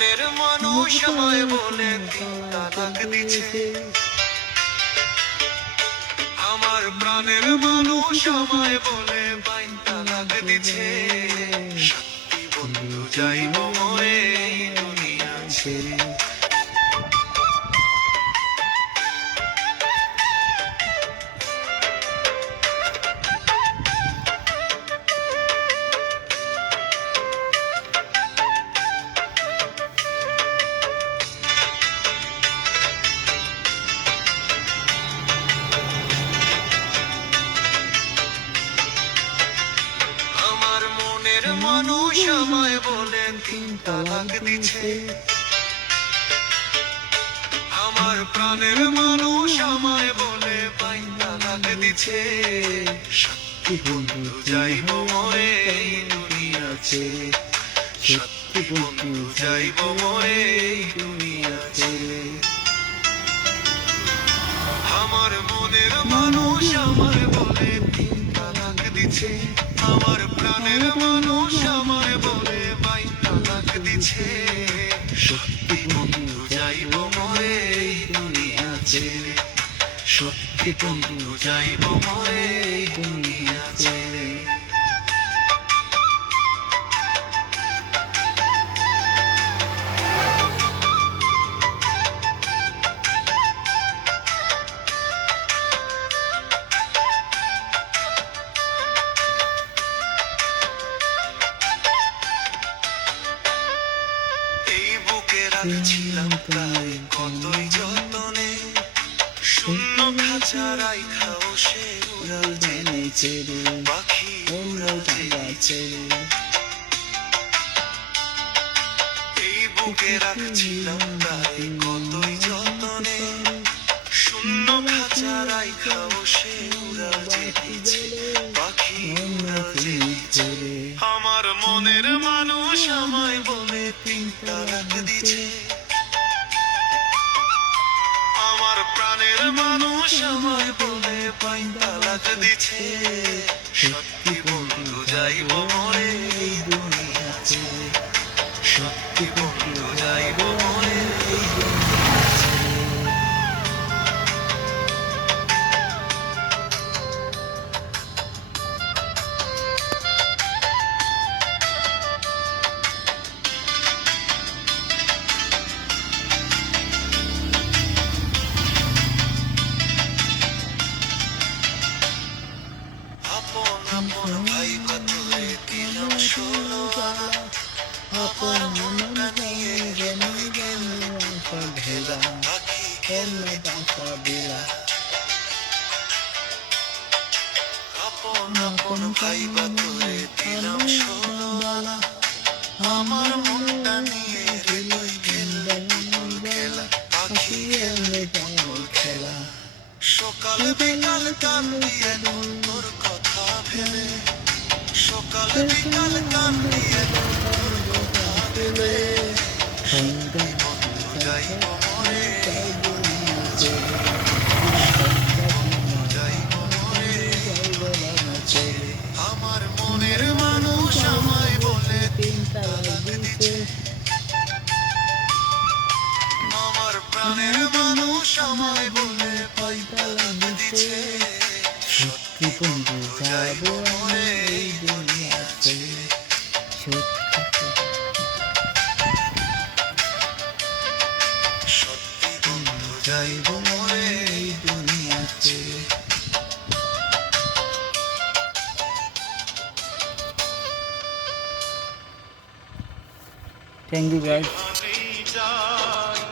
মনের মানুষ আমায় বলে তিন তালাক দিছে, আমার প্রাণের মানুষ আমায় বলে বাইন তালাক দিছে। সত্যি বন্ধু যাইব মরে এই দুনিয়া ছেড়ে। মানুষ আমায় বলে তিন তালাক দিছে, আমার প্রাণের মানুষ আমায় বলে বাইন তালাক দিছে। সত্যি বন্ধু যাইব মরে এই দুনিয়া ছেড়ে, সত্যি বন্ধু যাইব মরে এই দুনিয়া ছেড়ে। আমার মনের মানুষ আমায় বলে তিন তালাক দিছে, আমার প্রাণের মানুষ আমায় বলে বাইন তালাক দিছে। সত্যি বন্ধু যাইব মরে এই দুনিয়া ছেড়ে, সত্যি বন্ধু যাইব মরে এই দুনিয়া ছেড়ে। রাখছিলাম প্রায় কতই যতনে, শূন্য খাঁচা রাইখাও সে উড়াল জেনেছে রে, পাখি উড়াল জেনেছে। এই বুকে রাখছিলাম প্রায় কতই যতনে, শূন্য খাঁচা রাইখাও সে উড়াল জেনেছে, পাখি উড়াল জেনেছে। আমার মনের মানুষ আমায় বলে তিন তালাক দিছে, আমার প্রাণের মানুষ আমায় বলে বাইন তালাক দিছে। সত্যি বন্ধু যাইব মরে এই দুনিয়া ছেড়ে, সত্যি বন্ধু যাইব মরে এই দুনিয়া ছেড়ে। আপন ভাই পাথরে দিলাম ষোলো আনা, আমার মনটা নিয়ে গেল গেল ঘেরা, পাখি কেন বাসা দিলা। আপন ভাই পাথরে দিলাম ষোলো আনা, আমার মনটা নিয়ে হৃদয় খেল খেলা, পাখি কেন খেলা। সকাল বিকাল কান্দি এখন তোর কথা ভেবে, সকাল বিকাল কান্দি এখন তোর কথা ভেবে। সত্যি বন্ধু যাইব মরে এই দুনিয়া ছেড়ে, সত্যি বন্ধু যাইব মরে এই দুনিয়া ছেড়ে। আমার মনের মানুষ আমায় বলে তিন তালাক দিছে, আমার প্রাণের মানুষ আমায় বলে বাইন তালাক দিছে। সত্যি বন্ধু যাইব মরে এই দুনিয়া ছেড়ে, সত্যি বন্ধু যাইব মরে এই দুনিয়া ছেড়ে। Thank you guys.